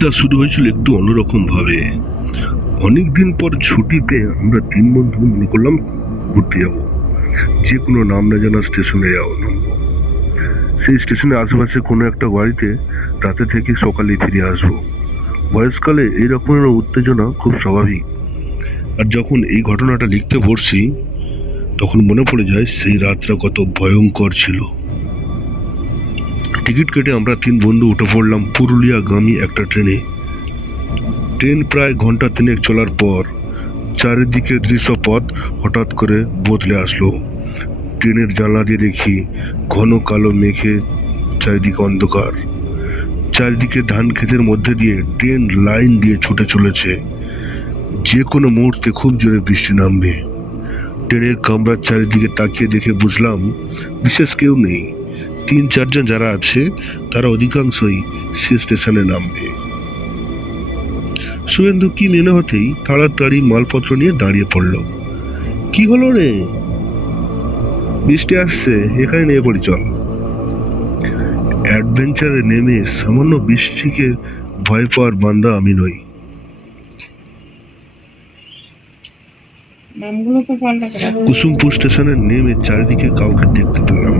দিনটা শুরু হয়েছিল একটু অন্যরকম ভাবে। অনেকদিন পর ছুটিতে আমরা তিন বন্ধু মনে করলাম ঘুরতে যাবো, যে কোনো নাম না জানা স্টেশনে নামবো। সেই স্টেশনের আশেপাশে কোনো একটা বাড়িতে রাতে থেকে সকালে ফিরে আসবো। বয়সকালে এই রকমের উত্তেজনা খুব স্বাভাবিক। আর যখন এই ঘটনাটা লিখতে পড়ছি তখন মনে পড়ে যায় সেই রাতটা কত ভয়ঙ্কর ছিল। টিকিট কেটে আমরা তিন বন্ধু উঠে পড়লাম পুরুলিয়াগামী একটা ট্রেনে। ট্রেন প্রায় ঘন্টা তিনেক চলার পর চারিদিকের দৃশ্যপথ হঠাৎ করে বদলে আসলো। ট্রেনের জানলা দিয়ে দেখি ঘন কালো মেঘে চারিদিকে অন্ধকার। চারিদিকে ধান ক্ষেতের মধ্যে দিয়ে ট্রেন লাইন দিয়ে ছুটে চলেছে। যে কোনো মুহূর্তে খুব জোরে বৃষ্টি নামবে। ট্রেনের কামরার চারিদিকে তাকিয়ে দেখে বুঝলাম বিশেষ কেউ নেই। তিন চারজন যারা আছে তারা অধিকাংশই সে স্টেশনে নামবে। শুভেন্দু কি মনে হতেই তাড়াতাড়ি মালপত্র নিয়ে দাঁড়িয়ে পড়ল। কি হলো রে? বৃষ্টি আসছে, এখানে নিয়ে পড়ি চল। অ্যাডভেঞ্চারে নেমে সামান্য বৃষ্টিকে ভয় পাওয়ার বান্দা আমি নই। কুসুমপুর স্টেশনে নেমে চারিদিকে কাউকে দেখতে পেলাম।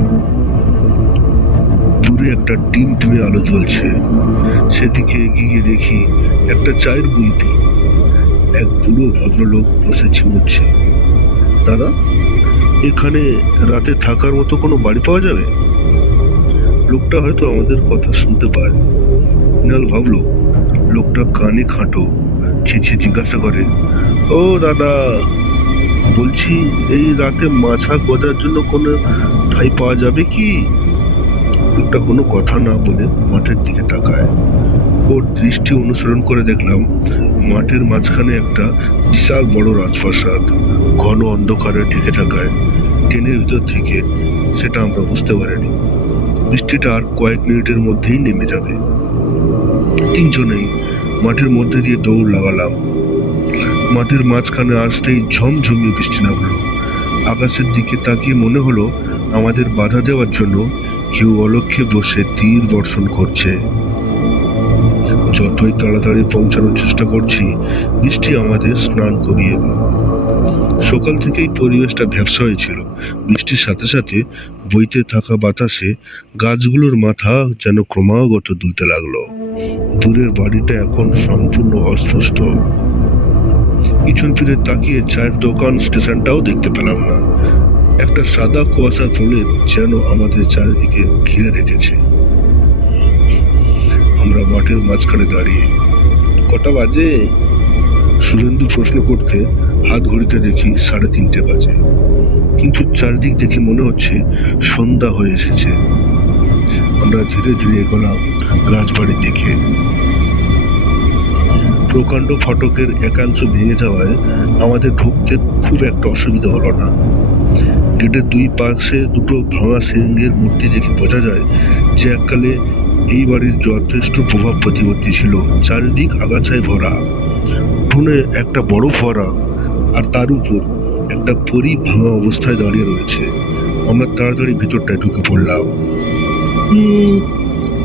দূরে একটা টিমটিমে আলো জ্বলছে। সেদিকে এগিয়ে দেখি একটা চায়ের গুলতি এক বুড়ো ভদ্রলোক বসে ছিমুচ্ছে। দাদা, এখানে রাতে থাকার মতো কোনো বাড়ি পাওয়া যাবে? লোকটা হয়তো আমাদের কথা শুনতে পায়। মৃণাল ভাবলো লোকটা কানে খাটো, চেঁচিয়ে জিজ্ঞাসা করে, ও দাদা, বলছি এই রাতে মাছা গজার জন্য কোনো ঠাই পাওয়া যাবে কি? লোকটা কোনো কথা না বলে মাঠের দিকে তাকায়। ওর দৃষ্টি অনুসরণ করে দেখলাম মাঠের মাঝখানে একটা বিশাল বড় রাজপ্রাসাদ ঘন অন্ধকারে ঢেকে থাকায় ট্রেনের ভিতর থেকে সেটা আমরা বুঝতে পারিনি। বৃষ্টিটা আর কয়েক মিনিটের মধ্যেই নেমে যাবে। তিনজনেই মাঠের মধ্যে দিয়ে দৌড় লাগালাম। মাঠের মাঝখানে আসতেই ঝমঝমিয়ে বৃষ্টি নামলো। আকাশের দিকে তাকিয়ে মনে হলো আমাদের বাধা দেওয়ার জন্য কেউ অলক্ষ্যে বসে তীর বর্ষণ করছে। যতই তাড়াতাড়ি পৌঁছানোর চেষ্টা করছি বৃষ্টি আমাদের স্নান করিয়ে এলো। সকাল থেকেই পরিবেশটা ভ্যাপসা হয়েছিল। বৃষ্টির সাথে সাথে বইতে থাকা বাতাসে গাছগুলোর মাথা যেন ক্রমাগত দুলতে লাগলো। দূরের বাড়িটা এখন সম্পূর্ণ অস্পষ্ট। পিছন ফিরে তাকিয়ে চায়ের দোকান স্টেশনটাও দেখতে পেলাম না। একটা সাদা কুয়াশা তুলে যেন আমাদের চারিদিকে ঘিরে রেখেছে। আমরা মাঠের মাঝখানে দাঁড়িয়ে। কটা বাজে? শুভেন্দু প্রশ্ন করতে হাত ঘড়িতে দেখি 3:30 বাজে, কিন্তু চারিদিক দেখে মনে হচ্ছে সন্ধ্যা হয়ে এসেছে। আমরা ধীরে ধীরে এগোলাম রাজবাড়ির দিকে। প্রকাণ্ড ফটকের একাংশ ভেঙে যাওয়ায় আমাদের ঢুকতে খুব একটা অসুবিধা হলো না। গেটের দুই পাশে দুটো ভাঙা সিংহের মূর্তি দেখে বোঝা যায় যে এককালে এই বাড়ির যথেষ্ট প্রভাব প্রতিপত্তি ছিল। চারিদিক আগাছায় ভরা, উঠোনে একটা বড় ফোয়ারা, আর তার উপর একটা পরী ভাঙা অবস্থায় দাঁড়িয়ে রয়েছে। আমরা তাড়াতাড়ি ভিতরটায় ঢুকে পড়লাম।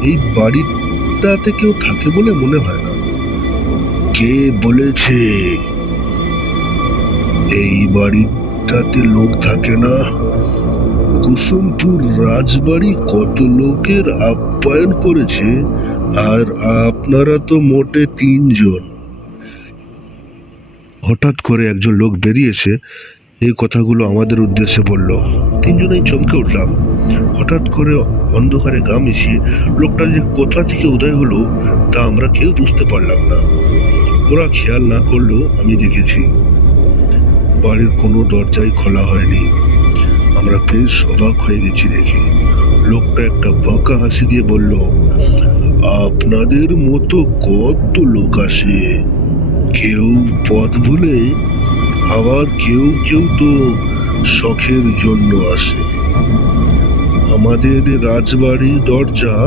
এই বাড়িটাতে কেউ থাকে বলে মনে হয় না। কে বলেছে এই বাড়িটাতে লোক থাকে না? কুসুমপুর রাজবাড়ি কত লোকের আপ্যায়ন করেছে, আর আপনারা তো মোটে 3 জন। হঠাৎ করে একজন লোক বেরিয়ে এসে এই কথাগুলো আমাদের উদ্দেশ্যে বলল। তিনজনেই চমকে উঠলাম। হঠাৎ করে অন্ধকারে গা মিশিয়ে লোকটা যে কোথা থেকে উদয় হলো তা আমরা কেউ বুঝতে পারলাম না। ওরা খেয়াল না করলেও আমি দেখেছি বাড়ির কোনো দরজাই খোলা হয়নি। আমরা বেশ অবাক হয়ে গেছি দেখে। লোকটা একটা বাঁকা হাসি দিয়ে বলল, আপনাদের মতো কত লোক আসে, কেউ পথ ভুলে, আবার কেউ কেউ তো শখের জন্য আসে। আমাদের রাজবাড়ির দরজা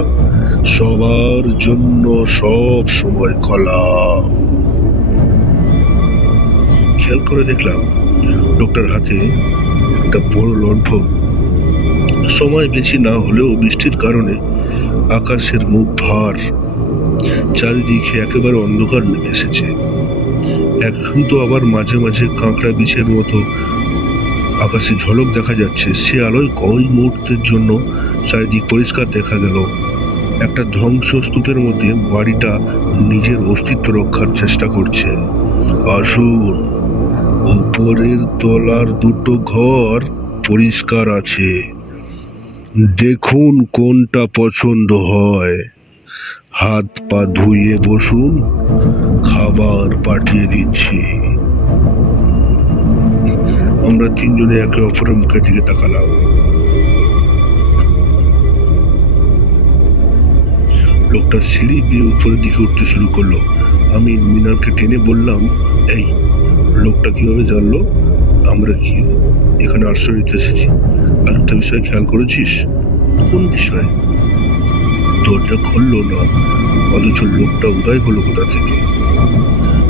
সবার জন্য সব সময় খোলা। খেয়াল করে দেখলাম লোকটার হাতে একটা বড় লণ্ঠন। সময় বেশি না হলেও বৃষ্টির কারণে আকাশের মুখ ভার। চারিদিকে একেবারে অন্ধকার নেমে এসেছে। এখন তো আবার মাঝে মাঝে কাঁকড়া বিছের মতো আকাশে ঝলক দেখা যাচ্ছে। সে আলোয় কই মুহূর্তের জন্য চারিদিক পরিষ্কার দেখা গেল। একটা ধ্বংসস্তূপের মধ্যে বাড়িটা নিজের অস্তিত্ব রক্ষার চেষ্টা করছে। আসুন, উপরের তলার দুটো ঘর পরিষ্কার আছে, দেখুন কোনটা পছন্দ হয়। হাত পা ধুয়ে বসুন, খাবার পাঠিয়ে দিচ্ছি। আমরা তিনজনে একে অপরের মুখের দিকে তাকালাম। লোকটা সিঁড়ি দিয়ে উপরের দিকে উঠতে শুরু করলো। আমি মিনালকে টেনে বললাম, এই, লোকটা কিভাবে জানলো আমরা কি এখানে আশ্রয় নিতে এসেছি? আর একটা বিষয় খেয়াল করেছিস? কোন বিষয়? দরজা খুললো না, অথচ লোকটা উদয় হলো কোথা থেকে?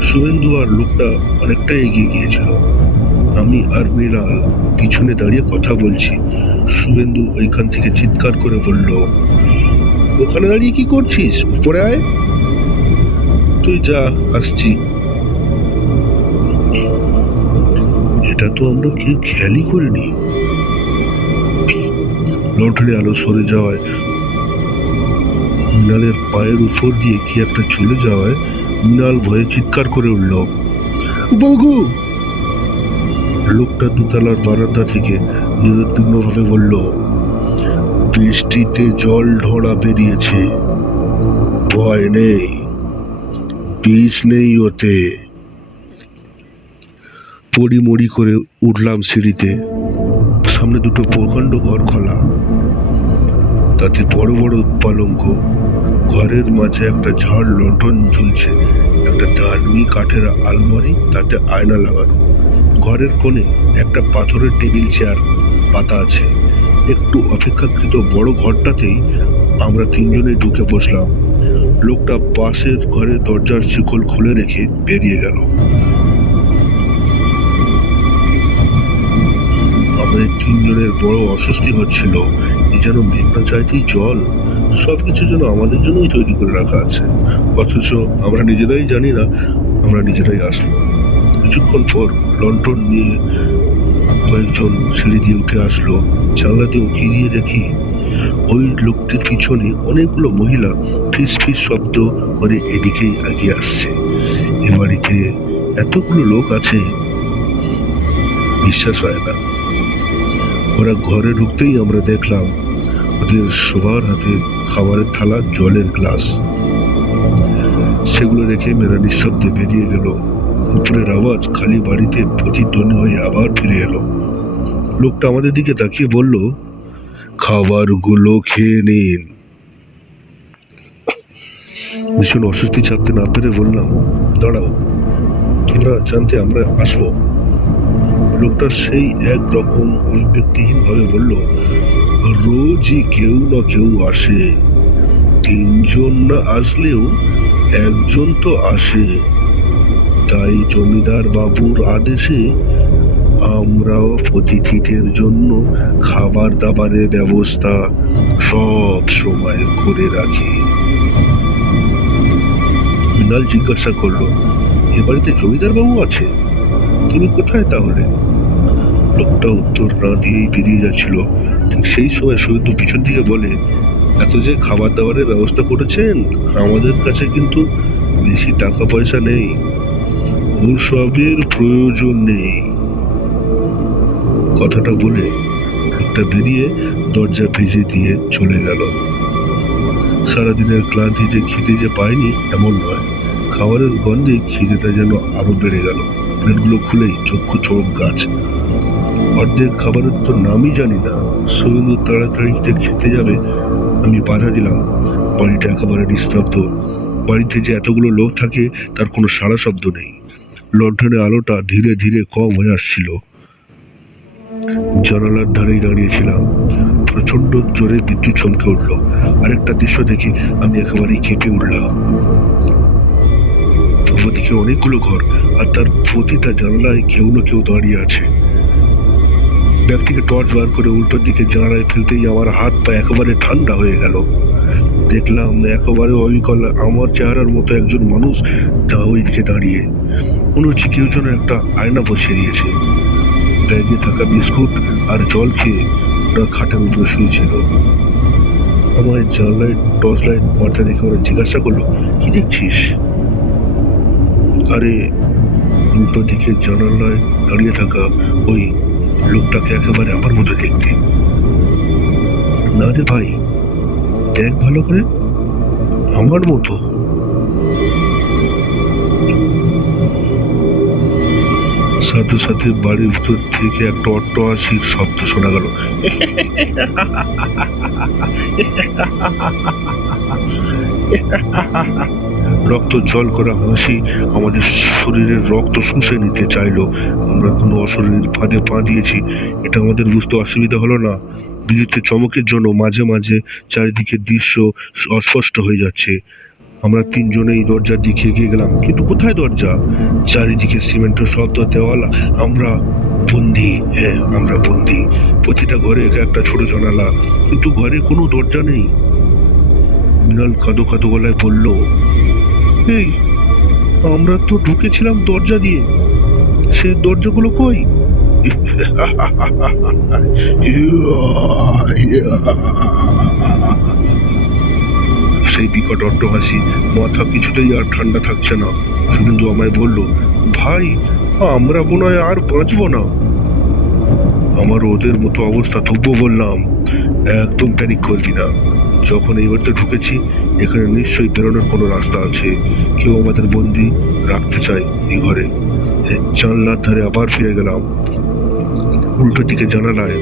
শুভেন্দু আর লোকটা অনেকটা এগিয়ে গিয়েছিল। আমি আর মৃণাল পিছনে দাঁড়িয়ে কথা বলছি। শুভেন্দু ওইখান থেকে চিৎকার করে বলল, ওখানে দাঁড়িয়ে কি করছিস? উপরে আয়। তুই যা, আসছি। এটা তো আমরা কেউ খেয়ালই করিনি। লন্ঠনের আলো সরে যাওয়ায়, মৃণালের পায়ের উপর দিয়ে কি একটা চলে যাওয়ায় মৃণাল ভয়ে চিৎকার করে উঠল, বগু! লোকটা দোতলার বারান্দা থেকে নিরুদ্বিগ্ন ভাবে বলল, বৃষ্টিতে জল ঢোড়া বেরিয়েছে, ভয় নেই, বিষ নেই ওতে। পড়িমড়ি করে উঠলাম সিঁড়িতে। সামনে দুটো প্রকাণ্ড ঘর খোলা, তাতে বড় বড় পালঙ্ক। ঘরের মাঝে একটা ঝাড় লণ্ঠন ঝুলছে, একটা দামি কাঠের আলমারি, তাতে আয়না লাগানো। ঘরের কোণে একটা পাথরের টেবিল চেয়ার পাতা আছে। একটু অপেক্ষাকৃত বড় ঘরটাতেই আমরা তিনজনে ঢুকে বসলাম। লোকটা পাশের ঘরের দরজার শিকল খুলে রেখে বেরিয়ে গেল। আমাদের তিনজনের বড় অস্বস্তি হচ্ছিল। যেন মেঘনা চাইতেই জল, সবকিছু যেন আমাদের জন্যই তৈরি করে রাখা আছে, অথচ আমরা নিজেরাই জানি না আমরা নিজেরাই আসবো। কিছুক্ষণ পর লন্ঠন নিয়ে কয়েকজন সিঁড়ি দিয়ে উঠে আসলো। জানলা দিয়ে উঁকি দিয়ে দেখি ওই লোকটির পিছনে অনেকগুলো মহিলা ফিস ফিস শব্দ করে এদিকেই এগিয়ে আসছে। এ বাড়িতে এতগুলো লোক আছে, বিশ্বাস হয় না। ওরা ঘরে ঢুকতেই আমরা দেখলাম ওদের সবার হাতে খাবারের থালা, জলের গ্লাস। সেগুলো রেখে মেয়েরা নিঃশব্দে বেরিয়ে গেল। উপরের আওয়াজ খালি বাড়িতে প্রতিধ্বনি হয়ে আবার ফিরে এলো। লোকটা আমাদের দিকে তাকিয়ে বলল, খাবারগুলো খেয়ে নিন। ভীষণ অস্বস্তি ছাড়তে না পেরে বললাম, দাঁড়াও, তোমরা জানতে আমরা আসবো? লোকটা সেই একরকম উদ্বেগহীন ভাবে বলল, রোজই কেউ না কেউ আসে, তিনজন না আসলেও একজন তো আসে, তাই জমিদার বাবুর আদেশে আমরাও অতিথিদের জন্য খাবার দাবারের ব্যবস্থা সব সময় করে রাখি। মৃণাল জিজ্ঞাসা করলো, এ বাড়িতে জমিদার বাবু আছে? তিনি কোথায় তাহলে? লোকটা উত্তর না দিয়েই বেরিয়ে যাচ্ছিল। ঠিক সেই সময় শুভেন্দু পিছন থেকে বলে, এত যে খাবার দাবারের ব্যবস্থা করেছেন, আমাদের কাছে কিন্তু বেশি টাকা পয়সা নেই, ওসবের প্রয়োজন নেই। কথাটা বলে লোকটা বেরিয়ে দরজা ভেজে দিয়ে চলে গেল। সারাদিনের ক্লান্তি যে খিদে যে পায়নি এমন নয়, খাবারের গন্ধে খিদেটা যেন আরো বেড়ে গেল। প্লেটগুলো খুলেই চক্ষু চমক গাছ। অর্ধেক খাবারের তো নামই জানি না। শুভেন্দু তাড়াতাড়িতে খেতে যাবে, আমি বাধা দিলাম। বাড়িটা একেবারে নিস্তব্ধ। বাড়িতে যে এতগুলো লোক থাকে তার কোনো সাড়া শব্দ নেই। লণ্ঠনের আলোটা ধীরে ধীরে কম হয়ে আসছিল। জানালার ধারেই দাঁড়িয়েছিলাম। প্রচন্ড জোরে বিদ্যুৎ চমকে উঠলো। আরেকটা দৃশ্য দেখে আমি একেবারেই কেঁপে উঠলাম। ওদিকে অনেকগুলো ঘর, আর তার প্রতিটা জানালায় কেউ না কেউ দাঁড়িয়ে আছে। ব্যাগ থেকে টর্চ বার করে উল্টোর দিকে জানালায় ফেলতেই আমার হাত পা একেবারে ঠান্ডা হয়ে গেল। দেখলাম একেবারে অবিকল আমার চেহারার মতো একজন মানুষ ওইদিকে দাঁড়িয়ে। মনে হচ্ছে কেউ যেন একটা আয়না বসিয়ে দিয়েছে। ব্যাগে থাকা বিস্কুট আর জল খেয়ে ওরা খাটের উপরে শুয়েছিল। আমার জানলায় টর্চ লাইট মাথা রেখে ওরা জিজ্ঞাসা করলো, কি দেখছিস? আরে উল্টো দিকে জানালায় দাঁড়িয়ে থাকা ওই লোকটাকে একেবারে আমার মতো দেখতে। না রে ভাই, দেখ ভালো করে, আমার মতো। সাথে সাথে বাড়ির ভিতর থেকে একটা অট্টহাসির শব্দ শোনা গেল। রক্ত জল করা হাসি আমাদের শরীরের রক্ত শুষে নিতে চাইলো। আমরা কোনো অশরীর ফাঁদে পা দিয়েছি এটা আমাদের বুঝতে অসুবিধা হলো না। বিদ্যুতের চমকের জন্য মাঝে মাঝে চারিদিকের দৃশ্য অস্পষ্ট হয়ে যাচ্ছে। আমরা তিনজনেই দরজার দিকে এগিয়ে গেলাম, কিন্তু কোথায় দরজা? চারিদিকে সিমেন্টের শব্দ, দেওয়াল। আমরা বন্দি। হ্যাঁ, আমরা বন্দি। প্রতিটা ঘরে একটা ছোট জানালা, কিন্তু ঘরে কোনো দরজা নেই। মৃণাল কাঁদো কাঁদো গলায় বলল, এই আমরা তো ঢুকেছিলাম দরজা দিয়ে, সেই দরজাগুলো কই? সেই বিকট অট্টহাসি। মাথা কিছুতেই আর ঠান্ডা থাকছে না। শুভেন্দু আমায় বলল, ভাই আমরা মনে হয় আর বাঁচবো না। আমার ওদের মতো অবস্থা, তবুও বললাম, একদম প্যানিক করবি না। যখন এই বাড়িতে ঢুকেছি এখানে নিশ্চয়ই বেরোনোর কোনো রাস্তা আছে। কেউ আমাদের বন্দি রাখতে চায় এই ঘরে। জানলার ধারে আবার ফিরে গেলাম। উল্টো দিকে জানালায়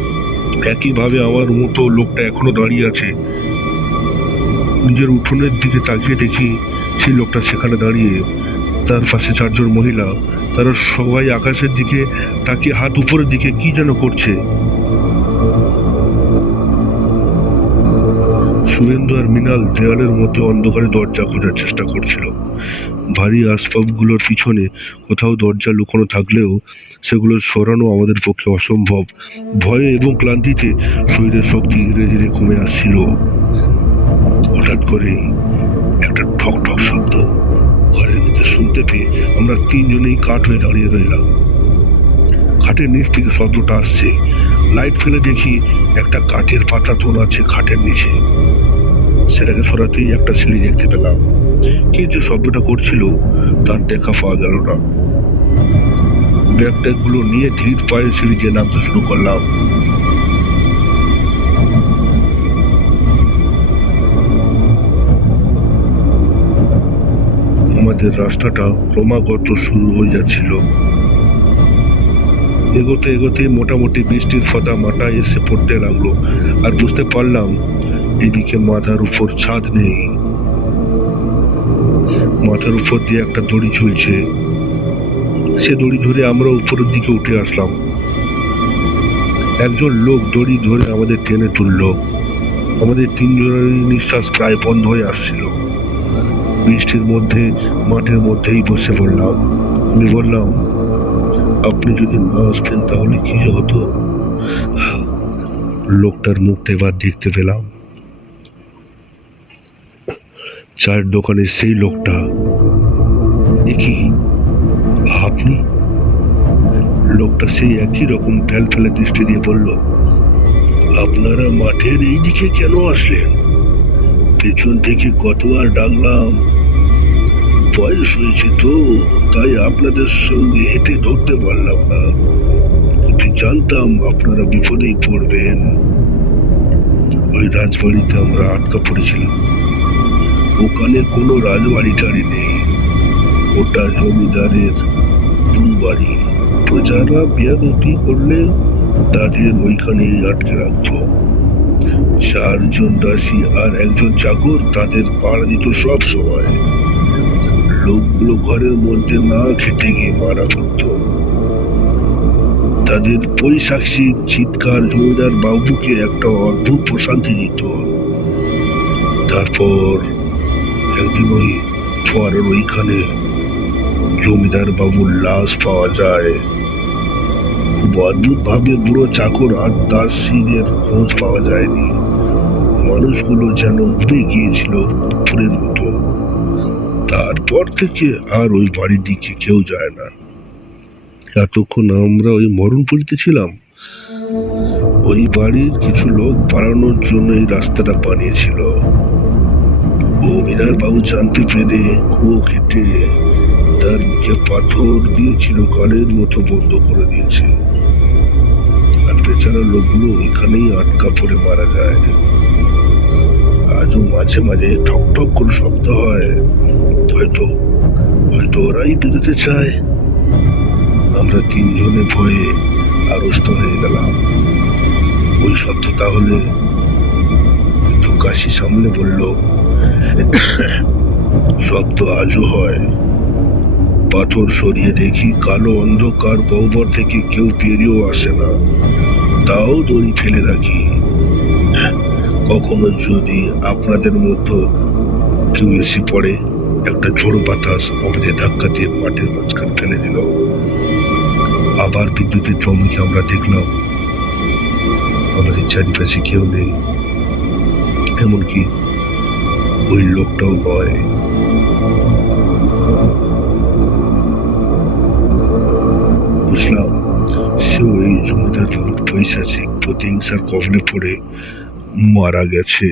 একইভাবে আমার মতো লোকটা এখনো দাঁড়িয়ে আছে। নিজের উঠোনের দিকে তাকিয়ে দেখি সেই লোকটা সেখানে দাঁড়িয়ে, তার পাশে চারজন মহিলা। তারা সবাই আকাশের দিকে তাকিয়ে হাত উপরের দিকে কি যেন করছে। শুভেন্দু আর মৃণাল দেয়ালের মধ্যে অন্ধকারে দরজা খোঁজার চেষ্টা করছিল। ভারী আসবাবগুলোর পিছনে কোথাও দরজা লুকোনো থাকলেও সেগুলো সরানো আমাদের পক্ষে অসম্ভব। ভয়ে এবং ক্লান্তিতে শরীরের শক্তি ধীরে ধীরে কমে আসছিল। হঠাৎ করে একটা ঠক ঠক শব্দ ঘরের মধ্যে শুনতে পেয়ে আমরা তিনজনেই কাঠ হয়ে দাঁড়িয়ে রইলাম। খাটের নিচ থেকে শব্দটা আসছে। লাইট ফেলে দেখি একটা কাঠের পাতা তোলা আছে খাটের নিচে। সেটাকে সরাতেই একটা সিঁড়ি দেখতে পেলাম। কে যে শব্দটা করছিল তার দেখা পাওয়া গেল না। ব্যাগ ট্যাগগুলো নিয়ে ধীর পায়ে সিঁড়ি দিয়ে নামতে শুরু করলাম। আমাদের রাস্তাটা ক্রমাগত শুরু হয়ে যাচ্ছিল। এগোতে এগোতে মোটামুটি বৃষ্টির ফোঁটা মাথায় এসে পড়তে লাগলো। আর বুঝতে পারলাম এদিকে মাথার উপর ছাদ নেই। মাথার উপর দিয়ে একটা দড়ি ঝুলছে। সে দড়ি ধরে আমরা উপরের দিকে উঠে আসলাম। একজন লোক দড়ি ধরে আমাদের টেনে তুলল। আমাদের তিনজনের নিঃশ্বাস প্রায় বন্ধ হয়ে আসছিল। বৃষ্টির মধ্যে মাঠের মধ্যেই বসে পড়লাম। আমি বললাম, আপনি যদি না আসতেন তাহলে কি হতো? লোকটার মুখটা এবার দেখতে পেলাম। চায়ের দোকানে সেই লোকটা। দেখি আপনি? লোকটা সেই একই রকম ফেল ফেলে দৃষ্টি দিয়ে বলল, আপনারা মাঠের এই দিকে কেন আসলেন? পেছন থেকে কতবার ডাকলাম, বয়স হয়েছে তো, তাই আপনাদের সঙ্গে হেঁটে ধরতে পারলাম না। কিন্তু জানতাম আপনারা বিপদেই পড়বেন। ওই রাজবাড়িতে আমরা আটকা পড়েছিলাম। ওখানে কোনো রাজবাড়ি টাড়ি নেই, ওটা জমিদারের বাড়ি। প্রজারা বেয়াদবি করলে তাদের ওইখানেই আটকে রাখত। চারজন দাসী আর একজন চাকর তাদের পাড়া দিত সব সময়। লোকগুলো ঘরের মধ্যে না খেতে গিয়ে মারা পড়ত। তাদের পৈশাচিক চিৎকার জমিদার বাবুকে একটা অদ্ভুত প্রশান্তি দিত। তারপর একদিন ওই ফোয়ারার ওইখানে জমিদার বাবুর লাশ পাওয়া যায়। খুব অদ্ভুত ভাবে বুড়ো চাকর আর তার সিনের খোঁজ পাওয়া যায়নি। মানুষগুলো যেন উড়ে গিয়েছিল কর্পূরের মতো। তারপর থেকে আর ওই বাড়ির দিকে কেউ যায় না। এতক্ষণ আমরা ওই মরণপুরীতে ছিলাম। ওই বাড়ির কিছু লোক পালানোর জন্য এই রাস্তাটা বানিয়েছিল। জমিদার বাবু জানতে পেরে কুয়ো কেটে তার মুখে পাথর দিয়ে চিরকালের মতো বন্ধ করে দিয়েছে। আর বেচারা লোকগুলো ওইখানেই আটকা পড়ে মারা যায়। আজও মাঝে মাঝে ঠক ঠক করে শব্দ হয়। হয়তো হয়তো ওরাই বেরোতে চায়। আমরা তিনজনে ভয়ে আড়ষ্ট হয়ে গেলাম। ওই শব্দ তাহলে? তো কাশি সামনে বলল, শব্দ আজও হয়। পাথর সরিয়ে দেখি কালো অন্ধকার গহ্বর থেকে কেউ বেরিয়েও আসে না। তাও দড়ি ফেলে রাখি। কখনো যদি আপনাদের মধ্যে কেউ এসে পড়ে, একটা ঝোড়ো বাতাস আমাদের ধাক্কা দিয়ে মাটির মাঝখানে ফেলে দিল। আবার বিদ্যুতের চমকে আমরা দেখলাম আমাদের চারিপাশে কেউ নেই, এমনকি ওই লোকটাও নয়। বুঝলাম সে ওই জমিদার বাবুর পৈশাচিক প্রতিহিংসার কবলে পড়ে মারা গেছে।